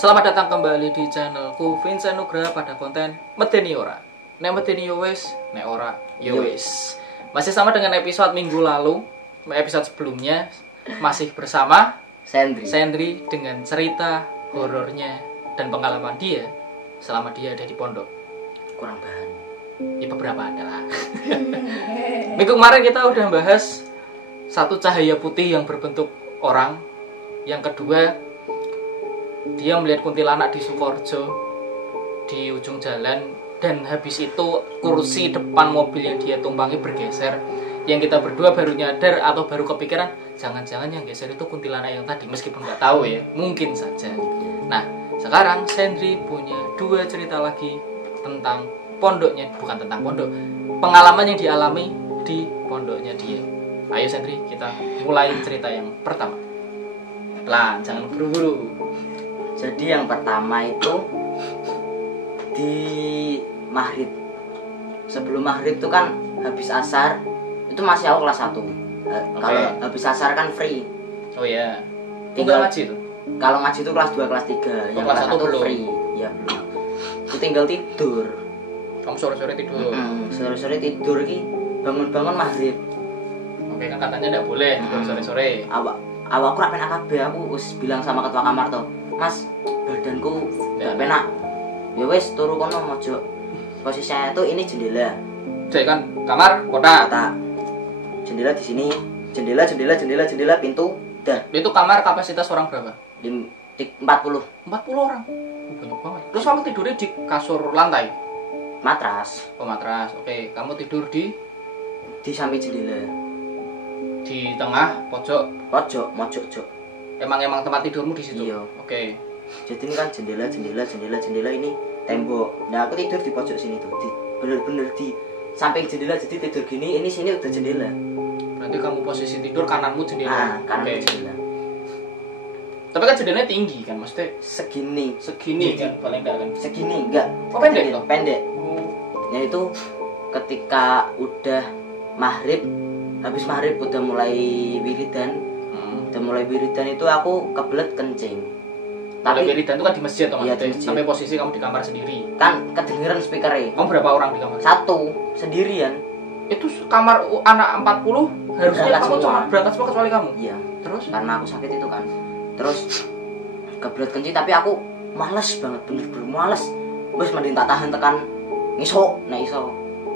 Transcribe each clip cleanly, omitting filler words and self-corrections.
Selamat datang kembali di channelku Vincent Nugraha pada konten Medeni Ora. Nek medeni yo wis, nek ora yo wis. Masih sama dengan episode minggu lalu, episode sebelumnya masih bersama Sendri dengan cerita horornya dan pengalaman dia selama dia ada di pondok. Kurang bahan. Ya beberapa adalah. Minggu kemarin kita udah bahas satu cahaya putih yang berbentuk orang. Yang kedua, dia melihat kuntilanak di Sukoharjo di ujung jalan, dan habis itu kursi depan mobil yang dia tumpangi bergeser. Yang kita berdua baru nyadar atau baru kepikiran, jangan-jangan yang geser itu kuntilanak yang tadi, meskipun nggak tahu ya, mungkin saja. Nah, sekarang Sendri punya dua cerita lagi tentang pondoknya, bukan tentang pondok, pengalaman yang dialami di pondoknya dia. Ayo Sendri, kita mulai cerita yang pertama. Pelan, jangan buru-buru. Jadi yang pertama itu di maghrib. Sebelum maghrib itu kan habis asar, itu masih aku kelas 1. Kalau habis asar kan free. Oh ya. Tinggal ngaji tuh. Kalau ngaji itu kelas 2, kelas 3. Yang kelas 1 belum. Free. Ya belum. Itu tinggal tidur. Kamu sore-sore tidur. Sore-sore tidur ki bangun-bangun maghrib. Oke, kan katanya enggak boleh tidur sore-sore. Awakku rak penak kabeh, aku wis bilang sama ketua kamar tuh, "Mas, badanku enggak penak." Ya wis turu kono mojo. Posisinya itu ini jendela. Jadi kan kamar kotak. Jendela di sini. Jendela, pintu. Dah. Itu kamar kapasitas orang berapa? 40. 40 orang. Banyak banget. Terus kamu tidurnya di kasur lantai? Matras. Oh, matras. Oke, kamu tidur di Samping jendela. Di tengah pojok Mojok. emang tempat tidurmu di situ? Iya. Oke. Jadi ini kan jendela ini tembok. Nah, aku tidur di pojok sini tuh. Bener-bener di samping jendela, jadi tidur gini, ini sini udah jendela. Berarti kamu posisi tidur kananmu jendela. Nah, kananmu jendela. Tapi kan jendelanya tinggi kan, maksudnya segini kan paling enggak kan? Segini enggak. Oh, pendek loh. Pendek. Ya itu ketika udah maghrib, habis maghrib udah mulai wiridan. Itu aku kebelet kencing. Tapi wiridan itu kan di masjid atau maksudnya? Sampai posisi kamu di kamar sendiri. Kan kedengeran speakernya. Kamu berapa orang di kamar? 1 sendirian. Itu kamar anak 40 harusnya kamu cuma berangkat semua kecuali kamu. Iya. Terus karena aku sakit itu kan. Terus kebelet kencing tapi aku males banget, bener-bener males. Wes mending tak tahan tekan ngisok,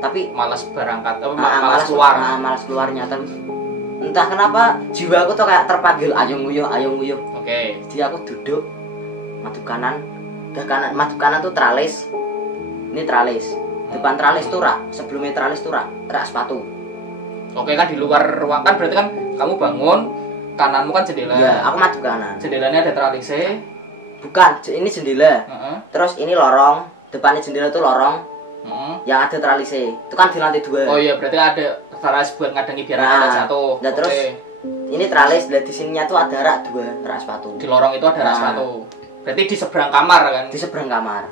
tapi malas berangkat, malas keluar. Malas keluarnya, tapi entah kenapa jiwaku tuh kayak terpanggil ayo nguyuh. Oke. Jadi aku duduk madep kanan tuh tralis. Ini tralis. Depan tralis tuh rak, sebelumnya tralis tuh rak sepatu. Oke, kan di luar ruangan kan berarti kan kamu bangun, kananmu kan jendela. Iya, aku madep kanan. Jendelanya ada tralisnya. Bukan, ini jendela. Terus ini lorong, depannya jendela tuh lorong. Yang ada tralisnya. Itu kan di lantai 2. Oh iya, berarti ada tralis buat ngadangi biar ada jatuh. Nah, terus ini tralis, di sininya tuh ada rak 2, rak sepatu. Di lorong itu ada rak sepatu. Berarti di seberang kamar kan? Di seberang kamar.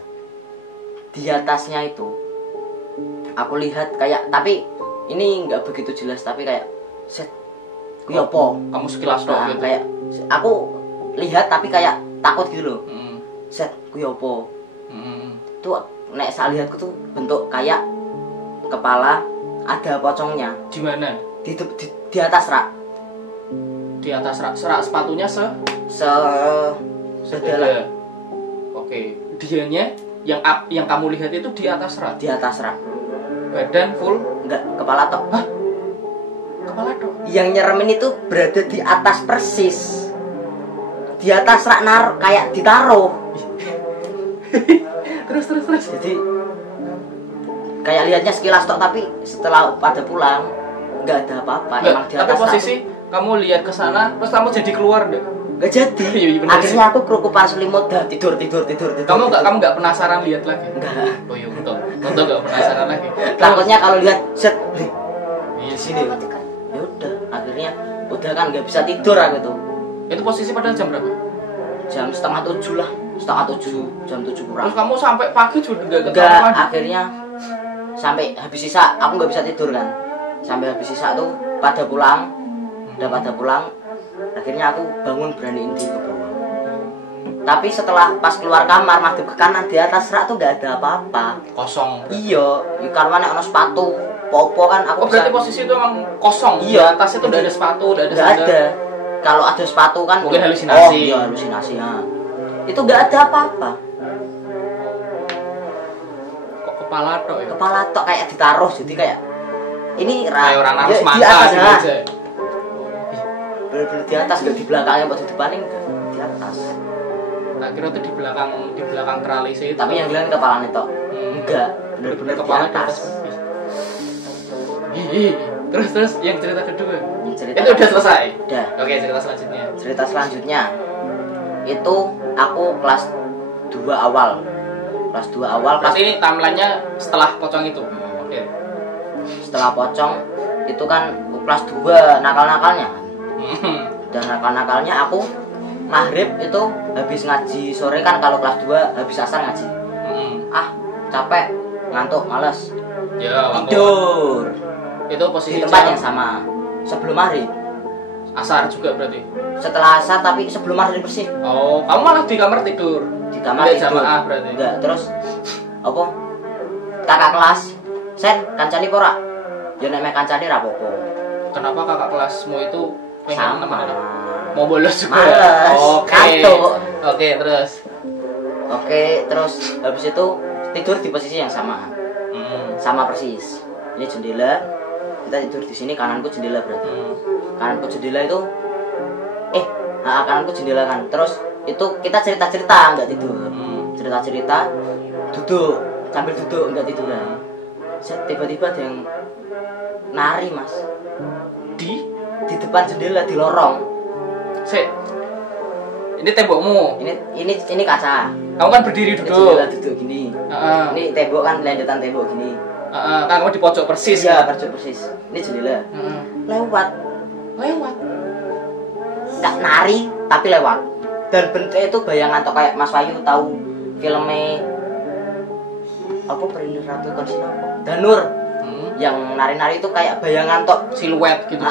Di atasnya itu aku lihat kayak, tapi ini nggak begitu jelas, tapi kayak set. Kuwi apa? Kamu sekilas doang gitu. Kayak aku lihat tapi kayak takut gitu loh. Set, kuwi apa? Tuh nek saya lihatku tuh bentuk kayak kepala, ada pocongnya. Di mana? Di atas rak. Di atas rak sepatunya sedalam. Oke. Dianya yang kamu lihat itu di atas rak. Di atas rak. Badan full? Enggak, kepala tok. Hah? Kepala tok. Yang nyeremin itu berada di atas persis. Di atas rak kayak ditaruh. terus. Jadi kayak lihatnya sekilas tok, tapi setelah pada pulang nggak ada apa-apa. Emang di atas. Tapi posisi kamu lihat ke sana, terus kamu jadi keluar deh. Nggak jadi. Akhirnya aku kerukupan selimut dah tidur. Kamu nggak penasaran lihat lagi? Enggak. Oh iya betul nggak penasaran lagi. Takutnya kalau lihat set. Iya sini. Ya udah, akhirnya udah kan nggak bisa tidur aku tuh. Itu posisi pada jam berapa? Jam 6:30 lah. 6:30, jam 7 kurang. Terus kamu sampai pagi juga enggak, akhirnya sampai habis sisa aku nggak bisa tidur kan. Sampai habis sisa tuh pada pulang. Akhirnya aku bangun beraniin diri ke bawah. Tapi setelah pas keluar kamar madep ke kanan, di atas rak tuh nggak ada apa-apa. Kosong. Iya, kalau mana ono sepatu, popo kan aku berarti posisi itu emang kosong. Iya, di atas itu udah ada sepatu, udah ada nggak sandal. ada. Kalau ada sepatu kan mungkin halusinasi. Oh iya, halusinasi ya. Itu nggak ada apa-apa. Kok kepala tok ya? Kepala tok kayak ditaruh, jadi kayak ini kayak orang naruh di semangka atas, gitu nah. aja. Bener-bener di atas, nggak di belakangnya, buat di depannya enggak, di atas. Tak kira tuh di belakang teralis itu. Tapi yang bilang kepalanya tok. Enggak, bener-bener kepala di atas. Terus yang cerita kedua. Cerita itu udah selesai. Udah. Oke, cerita selanjutnya. Cerita selanjutnya itu aku kelas 2 awal. Kelas 2 awal Pas ini timelinenya setelah pocong itu. Oke. Setelah pocong itu kan kelas 2 nakal-nakalnya. Dan nakal-nakalnya aku maghrib itu habis ngaji sore kan, kalau kelas 2 habis asar ngaji. Capek, ngantuk, males. Ya, tidur. Itu posisi di tempat yang sama sebelum maghrib. Asar juga berarti. Setelah asar tapi sebelum maghrib bersih. Oh, kamu malah di kamar tidur. Di kamar tidur. Jamaah berarti. Enggak, terus apa? Kakak kelas, "Sen, kancani pora?" Ya nek mek kancani ra apa-apa. Kenapa kakak kelasmu itu pengen Sama. nemenin? Mau bolos juga. Males. Oke. Kantuk. Oke, terus. Oke, terus habis itu tidur di posisi yang sama. Sama persis. Ini jendela. Kita tidur di sini, kananku jendela berarti. Kananku jendela itu kananku jendela kan. Terus itu kita cerita-cerita enggak tidur. Cerita-cerita duduk, sambil duduk enggak tidur kan. Tiba-tiba ada yang nari, Mas. Di depan jendela, di lorong. Ini tembokmu. Ini kaca. Kamu kan berdiri duduk. Jendela duduk gini. Ini tembok kan, lendetan tembok gini. Kan kamu di pojok persis. Iya, pojok persis. Ini jendela. Lewat. Nggak nari, tapi lewat. Dan bentuknya itu bayangan atau kayak Mas Wayu tahu filmnya apa, Perindu Ratu Konsina apa? Danur. Yang nari-nari itu kayak bayangan tok, siluet gitu.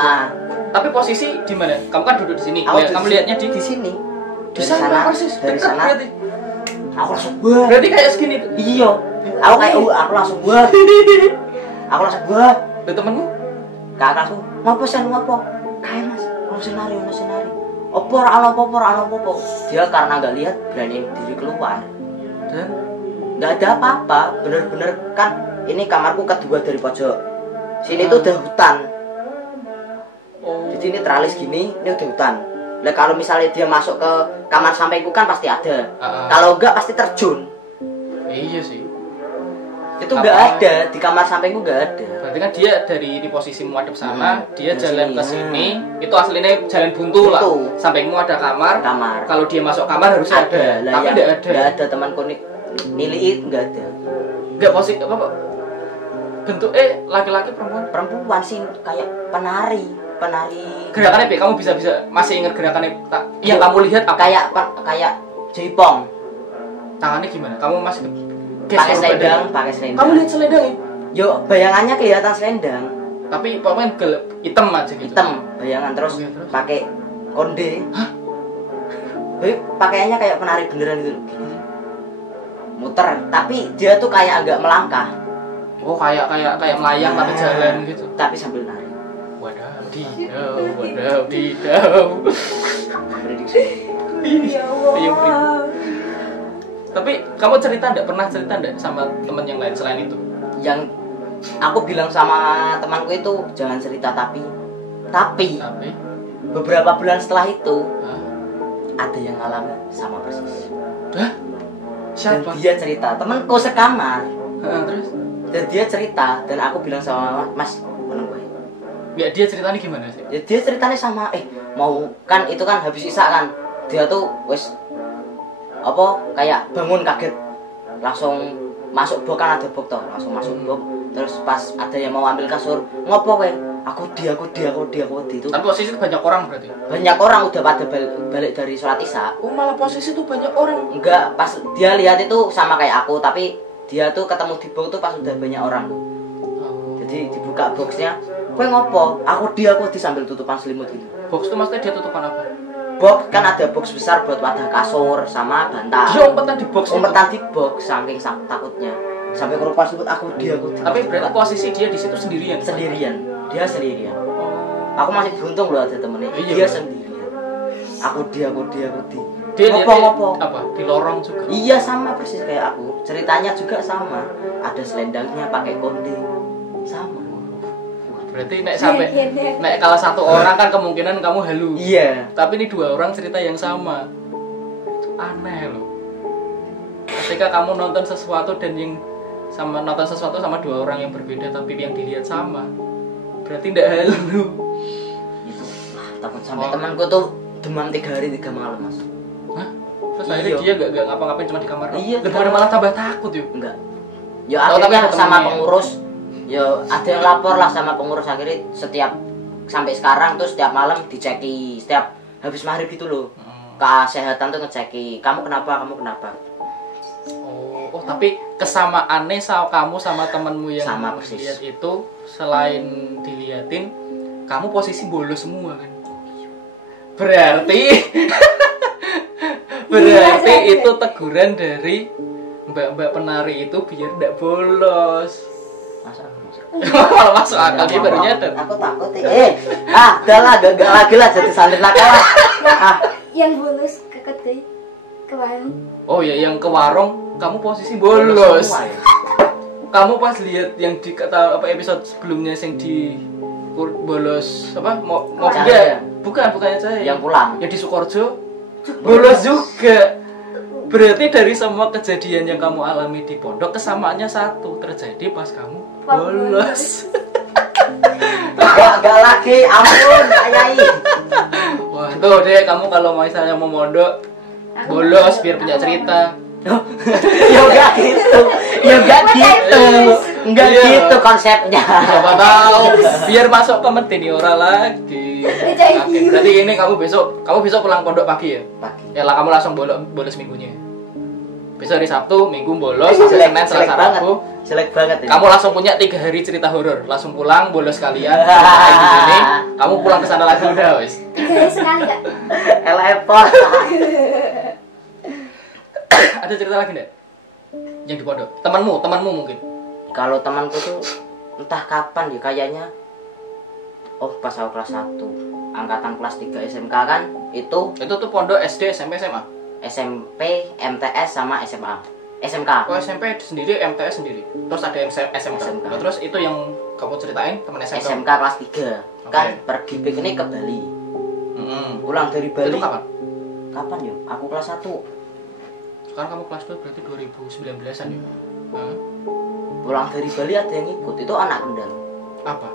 Tapi posisi di mana? Kamu kan duduk di sini. Kamu lihatnya di sini. Di sana persis. Dari Dekat sana. berarti. Aku langsung buat. Berarti kayak segini. Iya. Aku kayak aku langsung buat. Aku langsung buat. Itu temenmu? Kakak langsung, "Ngopo sen, ngopo?" "Kayak Mas, ono senari. Opo ora apa-apa." Dia karena enggak lihat berani diri keluar. Dan enggak ada apa-apa, bener-bener kan ini kamarku kedua dari pojok. Sini tuh udah hutan. Jadi ini teralis gini, ini udah hutan. Lah kalau misalnya dia masuk ke kamar sampingku kan pasti ada. Kalau enggak pasti terjun. Iya sih. Itu enggak ada di kamar sampingku, enggak ada. Berarti kan dia dari posisi menghadap sana, dia jalan ke sini. Itu aslinya jalan buntu lah. Sampingmu ada kamar. Kalau dia masuk kamar harus ada. Tapi enggak ada. Enggak ada, temanku niliit enggak ada. Enggak posisi apa? Bentuknya laki-laki perempuan sih, kayak penari. Gerakannya kamu bisa masih ingat gerakannya yang kamu lihat apa? Kayak jaipong. Tangannya gimana? Kamu masih pakai selendang. Kamu lihat selendang ya? Yo, bayangannya kelihatan selendang. Tapi pokoknya hitam aja gitu. Hitam bayangan, terus pakai konde. Hah? Pakaiannya kayak penari beneran gitu. Muter, tapi dia tuh kayak agak melangkah. Oh, kayak melayang tapi jalan gitu. Tapi sambil nari. Wadaw. Ya Allah. Tapi kamu pernah cerita enggak sama teman yang lain selain itu? Yang aku bilang sama temanku itu jangan cerita, tapi beberapa bulan setelah itu ada yang ngalamin sama persis. Siapa? Dan dia cerita, temanku sekamar. Terus? Dan dia cerita, dan aku bilang sama Mas, meneng gue. Ya, dia ceritanya gimana sih? Ya, dia ceritanya sama mau kan itu kan habis isak kan. Dia tuh wes kayak bangun kaget. Langsung masuk bok, kan ada bok toh, langsung masuk bok. Terus pas ada yang mau ambil kasur, "Ngopo kowe?" Aku di itu. Tapi posisi itu banyak orang berarti? Banyak orang udah pada balik dari sholat isya. Oh, malah posisi itu banyak orang? Enggak, pas dia lihat itu sama kayak aku, tapi dia tuh ketemu di box tuh pas udah banyak orang. Jadi dibuka boxnya, "Kowe ngopo?" Aku di sambil tutupan selimut gitu. Box itu maksudnya dia tutupan apa? box kan ada box besar buat wadah kasur sama bantal. Dia umpetan di box. Umpetan di box saking takutnya. Sampai kerupa sebut aku dia. Tapi berarti posisi dia di situ sendirian. Sendirian. Dia sendirian. Oh. Aku masih beruntung loh ada temennya. Iya, dia sendirian. Aku di. Dia ngopo. Apa? Di lorong juga. Iya sama persis kayak aku. Ceritanya juga sama. Ada selendangnya pakai konde. Sama. Berarti nek kalau satu orang kan kemungkinan kamu halu. Iya. Tapi ini 2 orang cerita yang sama. Itu aneh loh. Ketika kamu nonton sesuatu sama 2 orang yang berbeda tapi yang dilihat sama, berarti tidak halu. Itu takut sampai temanku tuh demam 3 hari 3 malam mas. Hah? Terus akhirnya dia gak ngapa-ngapain cuma di kamar. Iya. Lebih malah tambah takut yuk. Enggak. Ya akhirnya sama pengurus. Ya ada yang lapor lah sama pengurus akhirnya sampai sekarang tuh setiap malam diceki setiap habis maghrib gitu loh. Kesehatan tuh ngeceki. Kamu kenapa? Oh, tapi kesamaannya kamu sama temenmu yang sama persis. Lihat itu selain diliatin, kamu posisi bolos semua kan? Berarti itu teguran dari mbak-mbak penari itu biar tidak bolos. Kalau masuk akal dia baru nyadar. Aku takut udahlah gak lagi lah jadi salin nakal lah. Yang bolos ke kedai ke warung. Oh ya, yang ke warung kamu posisi bolos. Kamu pas lihat yang di episode sebelumnya yang di bolos mau juga bukannya saya yang pulang yang di Sukoharjo bolos juga. Berarti dari semua kejadian yang kamu alami di pondok kesamaannya satu terjadi pas kamu bolos. Gak lagi, ampun Kak Yai. Wah tuh deh, kamu kalau misalnya mau mondok bolos biar punya cerita. Enggak gitu konsepnya. Siapa tahu biar masuk ke Medeniora lagi. Oke, berarti ini kamu besok pulang pondok pagi ya? Pagi. Ya lah kamu langsung bolos minggunya. Besok hari Sabtu, Minggu bolos, sampai Senin, Selasa, Rabu. Jelek banget ini. Kamu langsung punya 3 hari cerita horor. Langsung pulang, bolos kalian. Di sini, kamu pulang ke sana lagi udah wis. 3 hari sekali Kak. Telepon. Ada cerita lagi enggak? Yang di pondok. Temanmu mungkin. Kalau temanku tuh entah kapan ya kayaknya. Oh, pas aku kelas 1, angkatan kelas 3 SMK kan, itu tuh pondok SD, SMP, SMA. SMP, MTS sama SMA. SMK. Oh, SMP sendiri, MTS sendiri. Terus ada SMK. Nah, terus itu yang kamu ceritain teman SMK. SMK kelas 3. Kan pergi piknik ke Bali. Pulang dari Bali. Itu kapan? Kapan ya? Aku kelas 1. Sekarang kamu kelas 2 berarti 2019-an ya? Pulang dari Bali ada yang ikut. Itu anak Kendal. Apa?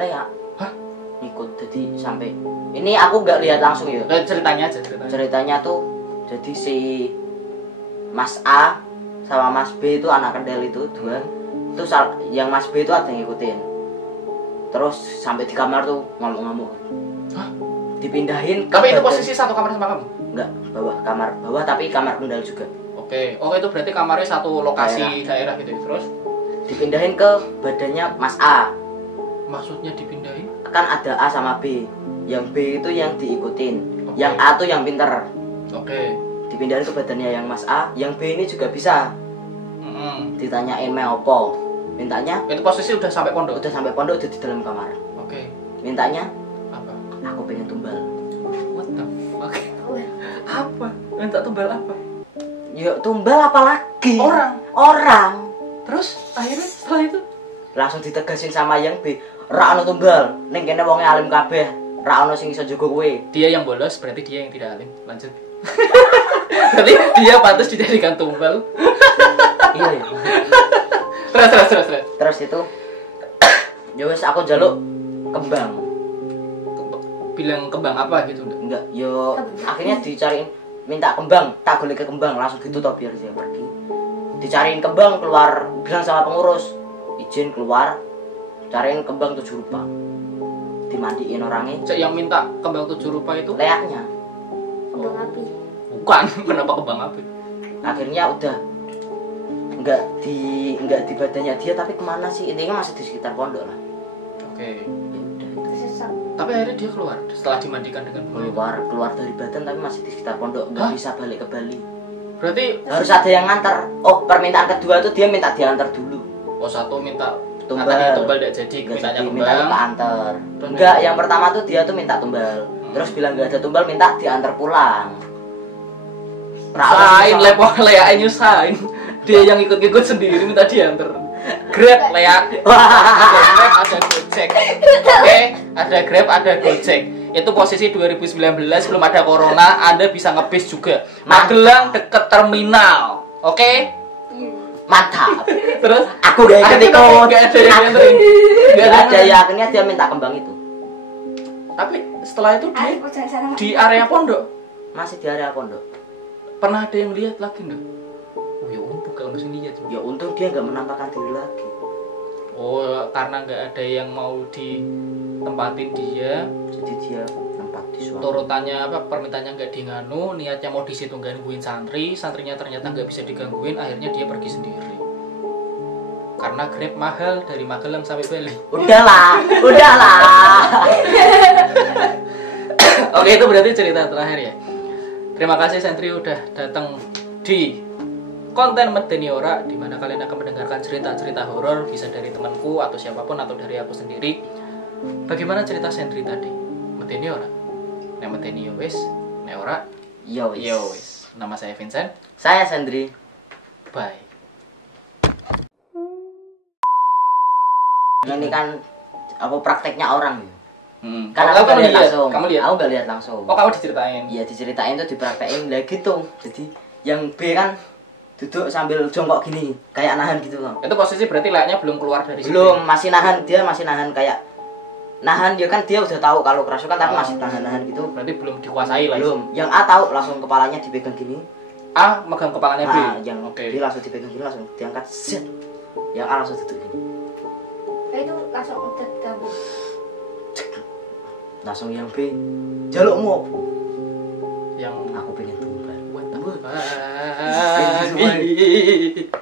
Lea. Hah? Ikut. Jadi sampai ini aku nggak lihat langsung ya. Ceritanya aja. Ceritanya tuh jadi si Mas A sama Mas B itu anak Kendal itu 2. Terus yang Mas B itu ada yang ngikutin. Terus sampai di kamar tuh ngomong-ngomong. Hah? Dipindahin. Tapi itu posisi satu kamar sama kamu? Enggak, kamar bawah tapi kamar Kendal juga. Oke. Oh, itu berarti kamarnya satu lokasi daerah gitu ya. Terus dipindahin ke badannya Mas A. Maksudnya dipindahin? Kan ada A sama B. Yang B itu yang diikutin. Oke. Yang A tuh yang pinter. Oke. Dipindahin ke badannya yang Mas A. Yang B ini juga bisa. Ditanyain mau apa? Mintanya itu posisi udah sampai pondok? Udah sampai pondok, udah di dalam kamar. Oke. Mintanya apa? Aku pengen tumbal. What the fuck? Apa? Minta tumbal apa? Ya tumbal apa lagi? Orang. Terus akhirnya setelah itu langsung ditegasin sama yang B. Ra ono tumbal, ning kene wonge alim kabeh. Ra ono sing iso jaga kowe. Dia yang bolos, berarti dia yang tidak alim. Lanjut. Berarti dia pantas dijadikan tumbal. Iya. Terus. Terus itu ya wis aku njaluk kembang. Bilang kembang apa gitu? Enggak, yo akhirnya dicariin minta kembang, tak golek ke kembang langsung gitu toh biar dia pergi. Dicariin kembang keluar, bilang sama pengurus, izin keluar, cariin kembang 7 rupa. Dimandiin orangnya. Yang minta kembang 7 rupa itu? Leaknya. Kembang api. Bukan, kenapa kembang api? Akhirnya udah enggak di badannya dia tapi kemana sih? Intinya masih di sekitar pondok lah. Oke. Ya udah. Tersesat. Tapi akhirnya dia keluar setelah dimandikan dengan bunga. Keluar dari badan tapi masih di sekitar pondok, nggak bisa balik ke Bali. Berarti Harus ada yang nganter. Oh, permintaan kedua tuh dia minta diantar dulu. satu minta Tumbal. katanya tumbal tidak jadi, mintanya Minta tumbal. antar. Enggak, yang pertama tuh dia tuh minta tumbal. Terus bilang nggak ada tumbal, minta diantar pulang. Sain Lea nyusahin. Dia yang ikut-ikut sendiri minta diantar. Grab Lea. Ada Grab, ada Gojek. Oke, ada Grab, ada Gojek. Itu posisi 2019 belum ada corona, Anda bisa ngebis juga. Magelang deket terminal. Oke? Mantap. Terus Aku udah ikut-ikut. Gak ada yang nganterin. Gak ada, ya akhirnya dia minta kembang itu. Tapi setelah itu Ayo, dia jangan sana. di area pondok Masih di area pondok. pernah ada yang lihat lagi enggak? Oh ya untung kalau masih lihat. Ya untung dia nggak menampakkan diri lagi. Oh karena nggak ada yang mau ditempatin dia, Jadi dia tempat di suami. turutannya apa permintaannya nggak diganu, niatnya mau di situ gangguin santrinya ternyata nggak bisa digangguin, akhirnya dia pergi sendiri. Karena Grab mahal dari Magelang sampai Bali. Udahlah. Oke itu berarti cerita terakhir ya. Terima kasih Sentri udah datang di konten Medeni Ora, di mana kalian akan mendengarkan cerita-cerita horor bisa dari temanku atau siapapun atau dari aku sendiri. Bagaimana cerita Sentri tadi? Medeni Ora. Nek medeni yo wis, nek ora Yo wis. Nama saya Vincent. Saya Sandri. Bye. Ini kan apa prakteknya orang ya. Kamu Karena aku nggak lihat lihat? langsung. Kamu lihat? Aku nggak lihat langsung. Oh kamu diceritain. Iya diceritain tuh dipraktekin lah gitu. Jadi yang B kan duduk sambil jongkok gini, kayak nahan gitu kan. Itu posisi berarti layaknya belum keluar dari situ. Belum, masih nahan, dia masih nahan kayak nahan dia kan dia udah tahu kalau kerasukan tapi masih nahan gitu. Berarti belum dikuasai lah. Belum. Yang A tahu langsung kepalanya dipegang gini. A megang kepalanya B. Nah, yang Oke. B langsung dipegang gini langsung diangkat set. Yang A langsung duduk gini. Itu langsung udah kamu. Langsung yang B jalukmu apa? Yang Aku pengen tumbal. what the Wah. fuck?